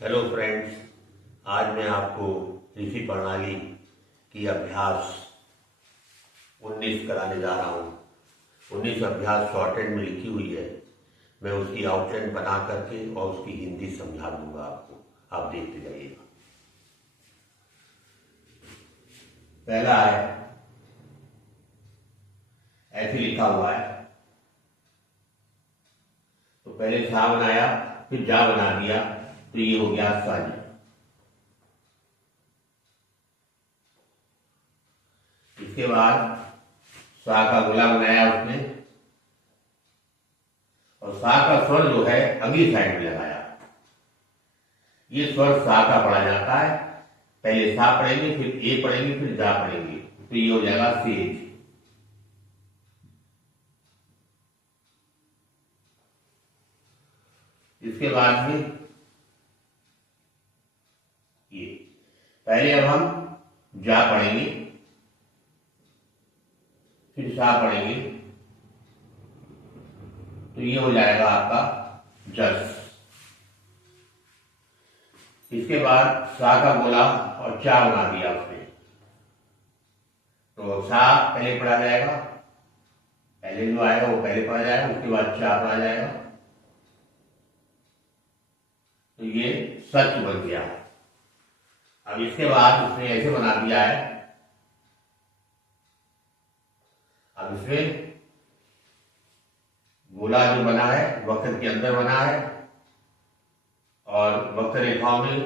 Hello friends. आज मैं आपको ऋषि प्रणाली की अभ्यास 19 कराने जा रहा हूँ। 19 अभ्यास शॉर्टहैंड में लिखी हुई है। मैं उसकी आउटलाइन बना करके और उसकी हिंदी समझा दूंगा आपको। आप देखते जाइएगा। पहला है, ऐसे लिखा हुआ है तो पहले सा बनाया फिर जा बना दिया तो ये हो गया सज। इसके बाद सा का गोला बनाया उसने और सा का स्वर जो है अगली साइड में लगाया। ये स्वर सा का पढ़ा जाता है। पहले सा पढ़ेंगे फिर ए पढ़ेंगे फिर जा पढ़ेंगे तो ये हो जाएगा सेज। इसके बाद में ये पहले अब हम जा पढ़ेंगे फिर सा पढ़ेंगे तो ये हो जाएगा आपका जस। इसके बाद सा का बोला और चा बना दिया उसने तो सा पहले पढ़ा जाएगा। पहले जो आएगा वो पहले पढ़ा जाएगा, उसके बाद चा पढ़ा जाएगा तो ये सच बन गया। अब इसके बाद उसने ऐसे बना दिया है। अब इसमें गोला जो बना है वक्र के अंदर बना है और वक्र रेखाओं में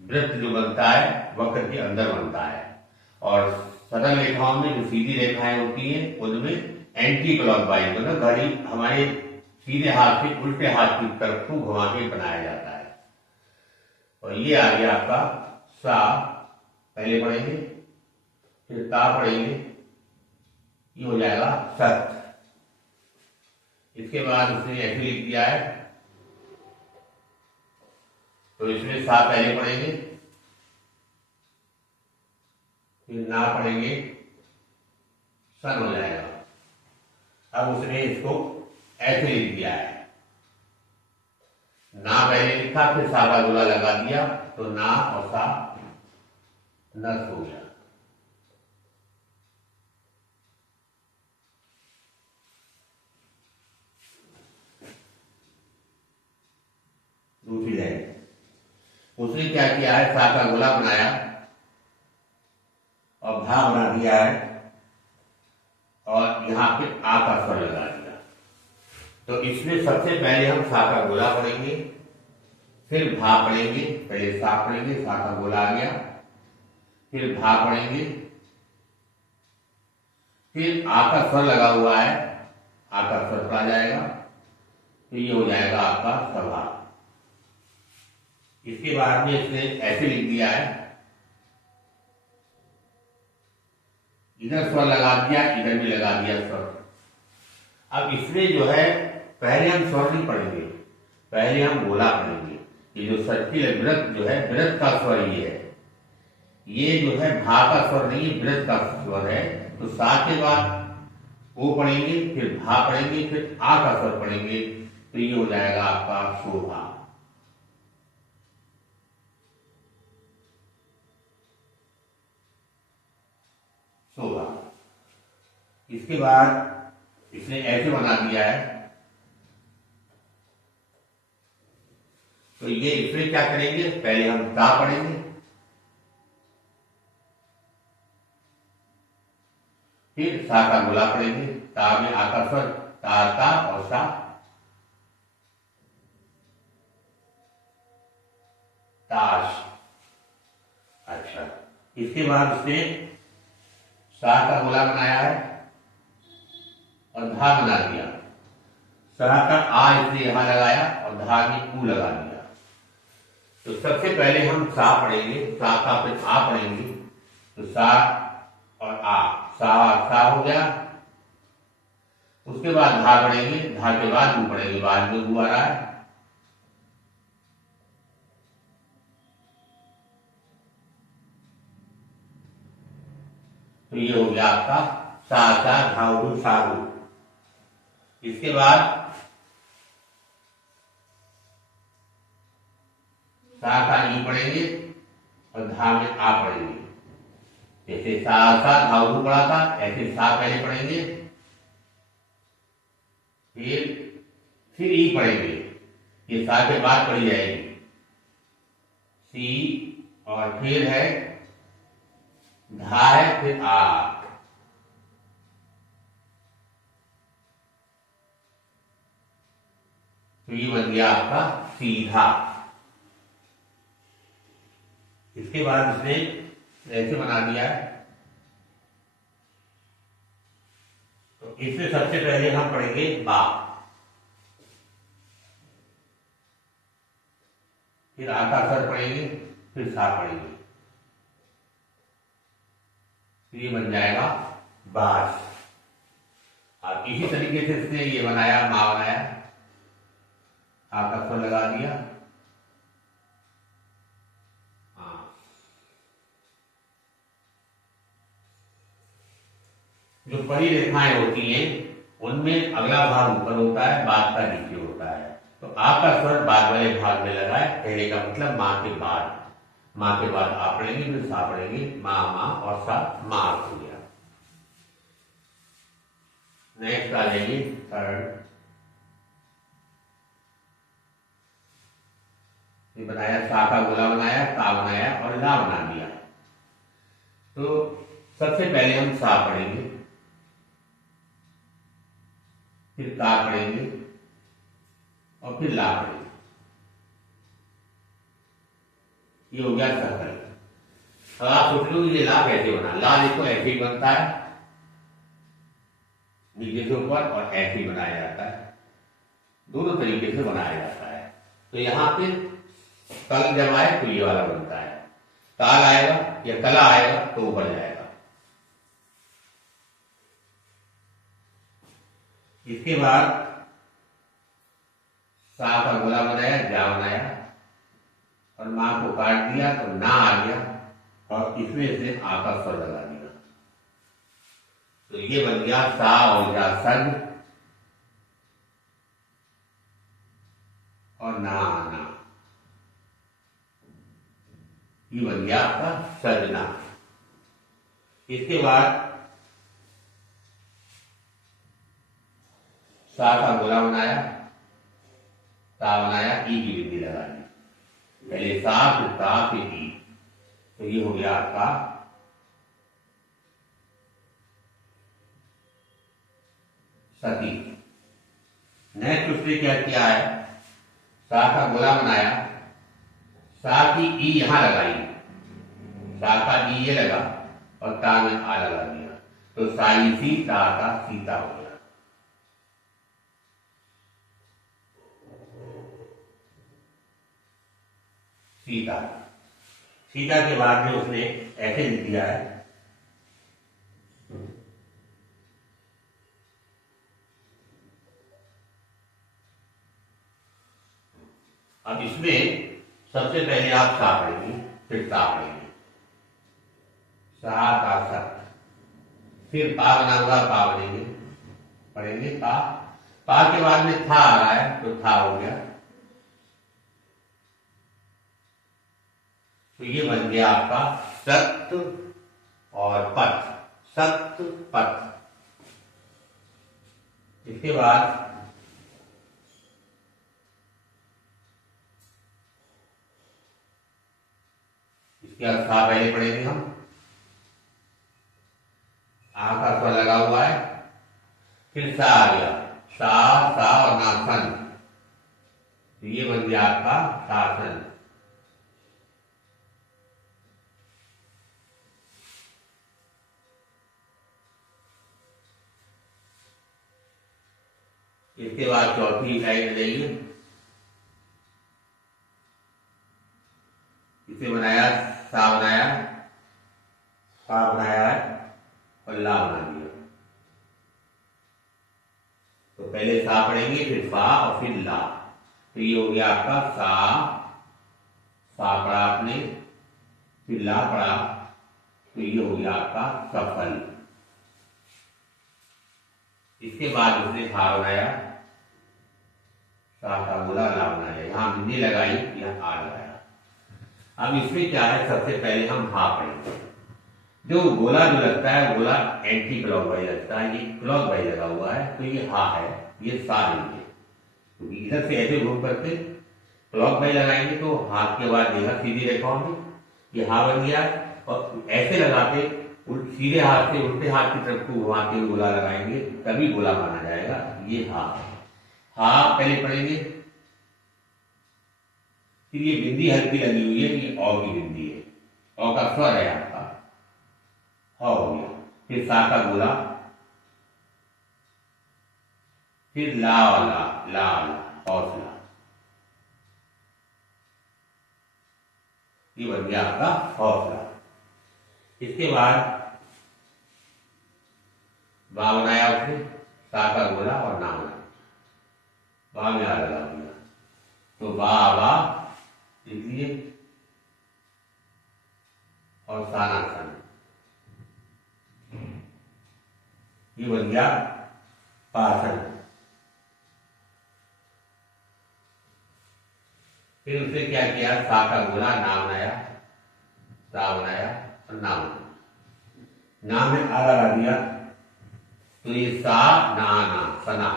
वृत्त जो बनता है वक्र के अंदर बनता है और सरल रेखाओं में जो सीधी रेखाएं होती हैं उनमें एंटी क्लॉकवाइज मतलब घड़ी हमारे सीधे हाथ से उल्टे हाथ की तरफ को घुमा के बनाया जाता है। और ये आ गया आपका सा। पहले पढ़ेंगे फिर ता पढ़ेंगे, ये हो जाएगा सत। इसके बाद उसने ऐसे लिख दिया है तो इसमें सा पहले पढ़ेंगे फिर ना पढ़ेंगे, सन हो जाएगा। अब उसने इसको ऐसे लिख दिया है। ना पहले लिखा फिर सा का गोला लगा दिया तो ना और सा नस हो गया। दूसरी लाइन उसने क्या किया है, सा का गोला बनाया और भा बना दिया है और यहां पे आ का स्वर लगा दिया। तो इसमें सबसे पहले हम सा का गोला पढ़ेंगे फिर भा पढ़ेंगे। पहले सा पढ़ेंगे, सा का गोला आ गया, फिर भा पढ़ेंगे, फिर आ का स्वर लगा हुआ है, आ का स्वर पढ़ा जाएगा तो ये हो जाएगा आपका सभा। इसके बाद में इसने ऐसे लिख दिया है, इधर स्वर लगा दिया इधर भी लगा दिया स्वर। अब इसमें जो है पहले हम स्वर नहीं पढ़ेंगे, पहले हम गोला पढ़ेंगे। ये जो सर्किल वृत्त जो है वृत्त का स्वर ये जो है भा का स्वर नहीं है, वृत्त का स्वर है। तो सा के बाद ओ पढ़ेंगे फिर भा पढ़ेंगे फिर आ का स्वर पढ़ेंगे तो ये हो जाएगा आपका शोभा। शोभा। इसके बाद इसने ऐसे बना दिया है तो ये इसमें क्या करेंगे, पहले हम ता पढ़ेंगे फिर सा का गोला पढ़ेंगे। ता में आ का स्वर ता ता और सा। ताश। अच्छा, इसके बाद उसने सा का गोला बनाया है और धा बना दिया। सा का आ इसने यहां लगाया और धा में कू लगा दिया। तो सबसे पहले हम सा पढ़ेंगे, सा का फिर आ पढ़ेंगे तो सा और आ, सा हो गया। उसके बाद धा पढ़ेंगे, धा के बाद गु पढ़ेंगे, बाद में गु आ रहा है। तो ये हो गया आपका सा सा धाउ साहू। इसके बाद सा का ई पढ़ेंगे और धा में आ पढ़ेंगे। जैसे सा सा धातु पढ़ा था, ऐसे सा पहले पढ़ेंगे, फिर ई पढ़ेंगे। ये सा के बाद पढ़ी जाएगी सी, और फिर है धा है, फिर आ। तो ये बन गया आपका सीधा। इसके बाद इसने ऐसे बना दिया है। तो इसमें सबसे पहले हम पढ़ेंगे बा, फिर आ का सर पढ़ेंगे, फिर सा पढ़ेंगे। तो ये बन जाएगा बास। और इसी तरीके से इसने ये बनाया, मा बनाया, आ का सर लगा दिया, जो परी रेखाएं होती हैं उनमें अगला भाग ऊपर होता है, बाद का नीचे होता है। तो आ का स्वर बाद वाले भाग में लगा है, कहने का मतलब माँ के बाद। माँ के बाद आ पढ़ेंगे, फिर सा पढ़ेंगे, माँ माँ और सा माँ हो गया। नेक्स्ट आ जाएंगे थर्ड। ये बनाया, सा का गोला बनाया, ता बनाया और ला बना दिया। तो सबसे पहले हम सा पढ़ेंगे, फिर ता पढ़ेंगे और फिर ला पढ़ेंगे। ये हो गया सर्कल। अब आप सोच लो ये ला कैसे बना। ला देखो ऐसे ही बनता है, नीचे से ऊपर, और ऐसे ही बनाया जाता है। दोनों तरीके से बनाया जाता है। तो यहाँ पे कल जब आए तो ये वाला बनता है, ताल आएगा या कला आएगा तो ऊपर जाएगा। इसके बाद सा का गोला बनाया, जा बनाया और माँ को काट दिया तो ना आ गया, और इसमें से आ का स्वर लगा दिया। तो ये बन गया सा और जा सज और ना आना। ये बन गया आपका सजना। इसके बाद सा का गोला बनाया, ता बनाया, ई की बिंदी लगा दी। पहले सा, फिर ता, फिर ई। तो ये हो गया आपका सती। नेक्स्ट उसने क्या किया है, सा का गोला बनाया, सा की ई यहां लगाई, सा का ई ये लगा और ता में आ लगा दिया। तो साई सी, ता का सीता हो गया। सीता। सीता के बाद में उसने ऐसे लिख दिया है, अब इसमें सबसे पहले आप सा पढ़ेंगे, फिर ता पढ़ेंगे, सा ता सत, फिर पा बना हुआ पा बनेंगे, पढ़ेंगे पा। पा के बाद में था आ रहा है तो था हो गया। तो ये बन गया आपका सत और पथ, सत पथ। इसके बाद इसके बाद सा पहले पढ़ेंगे हम, आ का स्वर लगा हुआ है, फिर सा आ गया, सा सा और नासन। तो ये बन गया आपका शासन। इसके बाद चौथी इकाई में लेंगे, इसे बनाया, सा बनाया, सा बनाया है और ला बना दिया। तो पहले सा पढ़ेंगे, फिर सा और फिर ला। तो ये हो गया आपका सा पढ़ा आपने, फिर ला पढ़ा, तो ये हो गया आपका सफल। इसके बाद उसने था बनाया, सा का बोला, ला बनाया, यहां बिंदी लगाई, यहां आ लगाया। अब इसमें क्या है, सबसे पहले हम हा पढ़ेंगे। जो गोला जो लगता है, गोला एंटी क्लॉकवाइज लगता है, ये क्लॉकवाइज लगा हुआ है, तो ये हा है, ये सा नहीं है। क्योंकि इधर से ऐसे घूम करके क्लॉकवाइज लगाएंगे तो हाथ के बाद देखा सीधी रेखाओं में ये हा बन गया। और ऐसे लगाते सीधे हाथ से उल्टे हाथ की तरफ को घुमा के गोला लगाएंगे तभी गोला माना जाएगा। ये हा है। हा पहले पढ़ेंगे, फिर ये बिंदी हल्की लगी हुई है, ये औ की बिंदी है, औ का स्वर है आपका, ह हो गया। फिर सा का गोला, फिर ला वाला, ला हौसला, ये बन गया आपका हौसला। इसके बाद बा बनाया उसने, सा का गोला और ना बनाया, बा में आ लगा दिया, तो बा बा इसलिए और साना सन, ये बन गया पासन। फिर उसने क्या किया, सा का गोला ना बनाया, सा बनाया और ना बनाया, ना में आ लगा दिया, तो ये सा ना ना सना,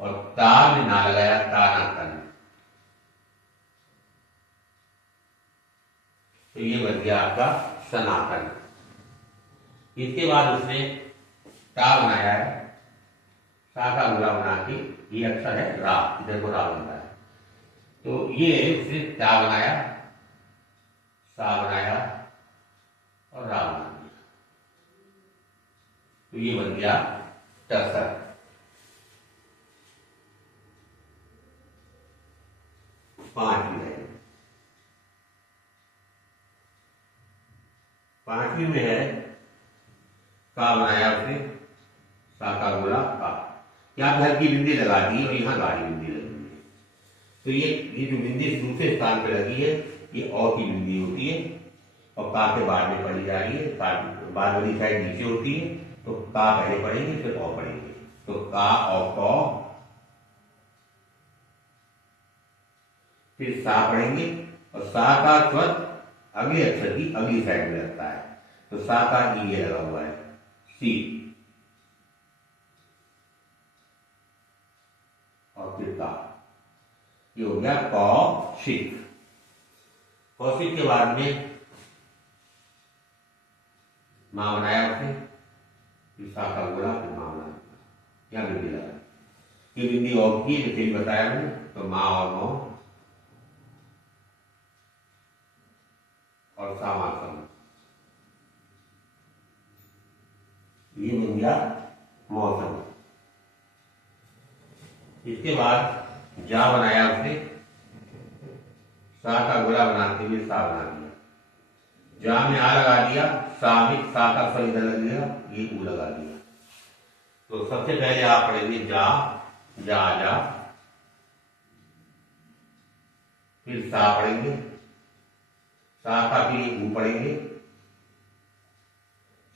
और ता में ना लगाया, ताना तन, तो ये बन गया आपका सनातन। इसके बाद उसने ता बनाया है, सा का गोला बना के, ये अक्षर है रा, इधर को रा बनता है, तो ये सिर्फ ता बनाया, सा बनाया और रा बना दिया, तो ये बन गया टसर। पांचवी में है का बनाया उसने, सा का गोला का, यहाँ घर की बिंदी लगा दी और यहाँ गाढ़ी बिंदी लगी है, तो ये जो बिंदी दूसरे स्थान पे लगी है ये औ की बिंदी होती है, और का के बाद में पढ़ी जा रही है, बाद वाली साइड नीचे होती है, तो का पहले पढ़ेंगे फिर औ पढ़ेंगे, तो का और क, फिर सा पढ़ेंगे, और सा का स्वर अगले अक्षर की अगली साइड में लगता है, तो सा का ये लगा हुआ है सी, और फिर का, ये हो गया कौशिक। कौशिक के बाद में मां बनाया उसने, फिर सा का गोला, फिर मां बनाया, यहां बिंदी लगा, ये बिंदी और की जैसे बताया मैंने, तो मां और मौ और सामासन, ये बन गया मौसम। इसके बाद जा बनाया उसने, सा का गोला बनाते हुए सा बना दिया, जा में आ लगा दिया, सा में सा का स्वर इधर लग गया, ये ऊ लगा दिया, तो सबसे पहले आप पढ़ेंगे जा, जा जा, फिर सा पढ़ेंगे, सा का फिर ऊ पढ़ेंगे,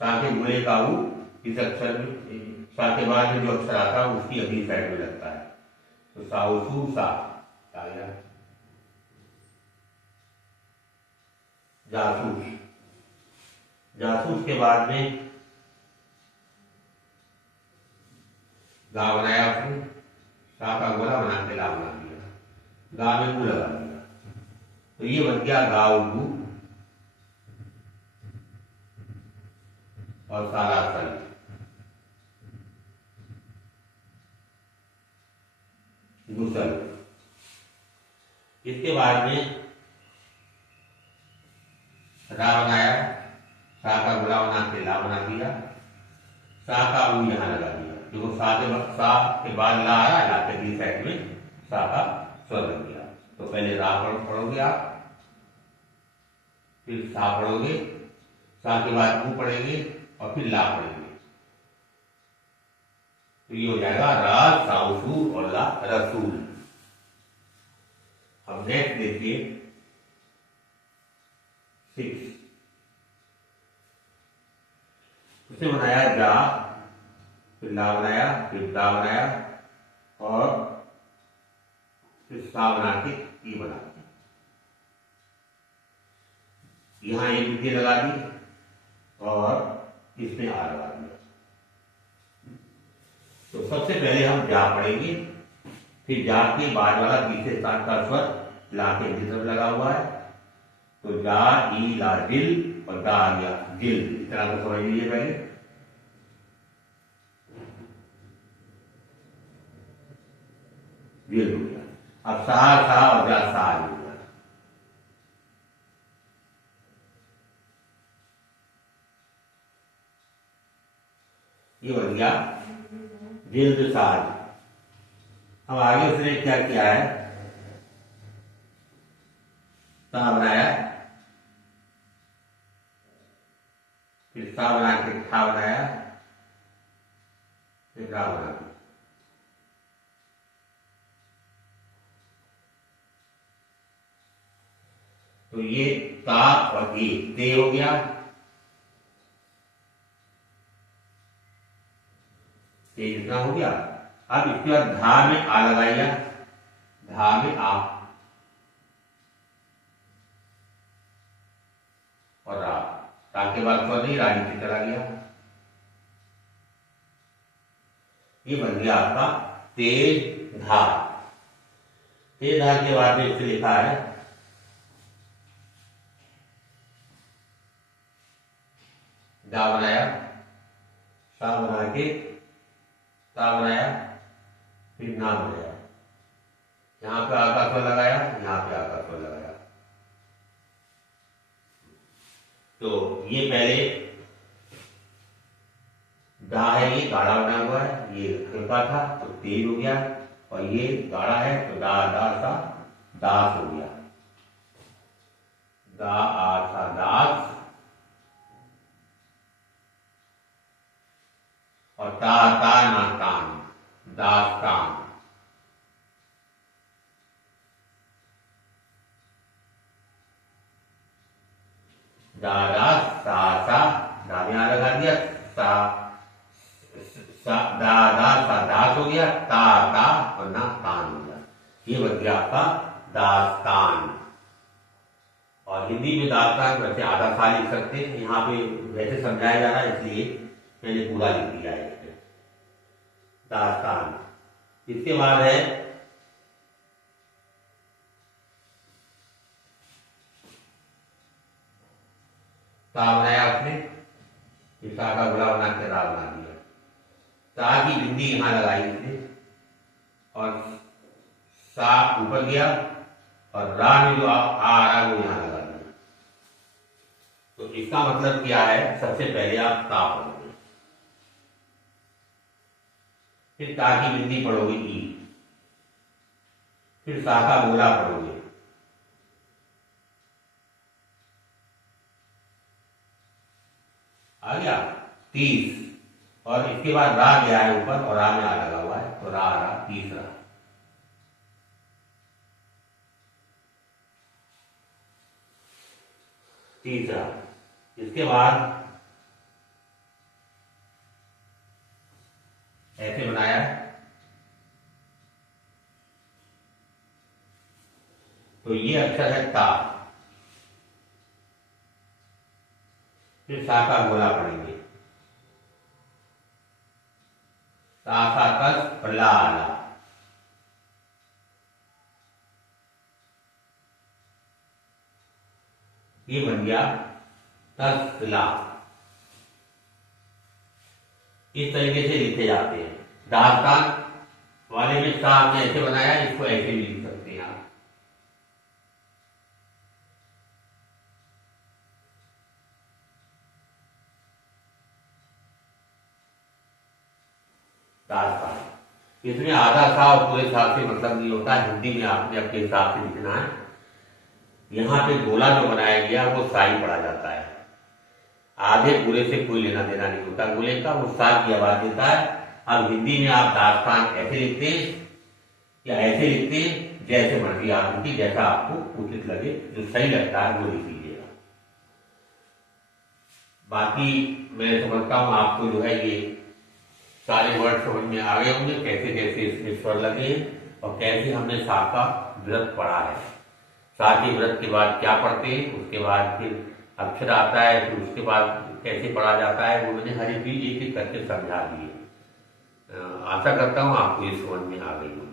सा के गोले का ऊ इस अक्षर में, सा के बाद में जो अक्षर आता है उसकी अगली साइड में लगता है, तो साउसू सा आ गया, जासूस, जासूस के बाद में गा बनाया उसने, सा का गोला बना के ला बना दिया, गा में ऊ लगा दिया, तो ये बन गया गाऊ और सारा सल, गुसल। इसके बाद में रा बनाया, सा का गोला बना के ला बना दिया, सा का ऊ यहां लगा दिया, देखो सा के बाद ला आया, ला के दी साइड में सा का स्वर लग गया, तो पहले रा पढ़ोगे आप, फिर सा पढ़ोगे, सा के बाद ऊ पढ़ेंगे और फिर ला पढ़ेंगे, तो ये हो जाएगा रा साउसू और ला रसूल। अब नेक्स्ट देखिए 6, उसने बनाया जा, फिर ला बनाया, फिर दा बनाया और सा बना के ई बना दी। यहाँ एक विधि लगा दी और इसमें आ लगा दिया। तो सबसे पहले हम जा पढ़ेंगे, फिर जा के बाद वाला तीसरे स्थान का स्वर ला के इस तरफ लगा हुआ है। तो जा ई ला दिल और दा आ गया दिल, इस तरह से समझ लीजिए पहले। दिल हो गया। अब सा सा और जा सा हो गया। ये बन गया दिल साज। अब आगे उसने क्या किया है, सा बनाया, फिर सा बना के ठा बनाया, फिर रा बना दिया। तो ये ता और ए ते हो गया। ये इतना हो गया। अब इसके बाद धा में आ लगाइया, धा में आ और रा, रा के बाद तो नहीं, रा नीचे चला गया। ये बन गया आपका तेज धार। तेज धार के बाद में इससे लिखा है दा बनाया, सा बना के ता बनाया, फिर ना बनाया, यहां पे आका स्वर लगाया, यहां पे आका स्वर लगाया। तो ये पहले दा है, ये गाढ़ा बना हुआ है, ये हल्का था तो तेज हो गया, और ये गाढ़ा है तो दा दा सा दास हो गया। दा आ सा दास, और ता ता ना तान, दास्तान। दादा सा सा, दा में आ लगा दिया, सा दादा सा दास हो गया, ता ता और ना तान हो गया। ये बन गया आपका दास्तान। और हिंदी में दास्तान वैसे आधा सा लिख सकते हैं, यहाँ पे वैसे समझाया जा रहा है इसलिए मैंने पूरा लिख दिया है दास्तान। इसके बाद है ता बनाया उसने, ता का गुला बना के रा बना दिया। ता की बिंदी यहां लगाई इसने, और सा ऊपर गया, और रा में जो आ रहा वो यहां लगा दिया। तो इसका मतलब क्या है, सबसे पहले आप ता पढ़ोगे, फिर ता की बिंदी पढ़ोगे ई, फिर सा का गोला पढ़ोगे, आ गया 30, और इसके बाद रा गया है ऊपर और रा में आ लगा हुआ है, तो रा रा तीसरा। तीसरा इसके बाद ऐसे बनाया, तो ये अक्षर है ता, फिर सा का गोला पढ़ेंगे, ता सा कस और ला ला। ये बन गया तसला। इस तरीके से लिखे जाते हैं। दास्तान वाले में सा हमने ऐसे बनाया, इसको ऐसे भी लिख सकते हैं आप। दास्तान इसमें आधा सा और पूरे सा से मतलब नहीं होता, हिंदी में आपने अपने हिसाब से लिखना है। यहाँ पे गोला जो बनाया गया वो सा ही पढ़ा जाता है, आधे पूरे से कोई लेना देना नहीं होता गोले का, वो सा की आवाज देता है। अब हिंदी में आप दास्तान ऐसे लिखते हैं या ऐसे लिखते हैं, जैसे मर्जी आप लिखिए, जैसा आपको उचित लगे, जो सही लगता है वो लिख लीजिएगा। बाकी मैं समझता हूँ आपको जो है ये सारे वर्ड समझ में आ गए होंगे, कैसे कैसे इसमें स्वर लगे और कैसे हमने सा का व्रत पढ़ा है। साथ ही व्रत के बाद क्या पढ़ते हैं, उसके बाद फिर अक्षर आता है, फिर उसके बाद कैसे पढ़ा जाता है, वो मैंने हर एक चीज एक एक करके समझा दिए। आशा करता हूँ आपको ये समझ में आ गई होगी।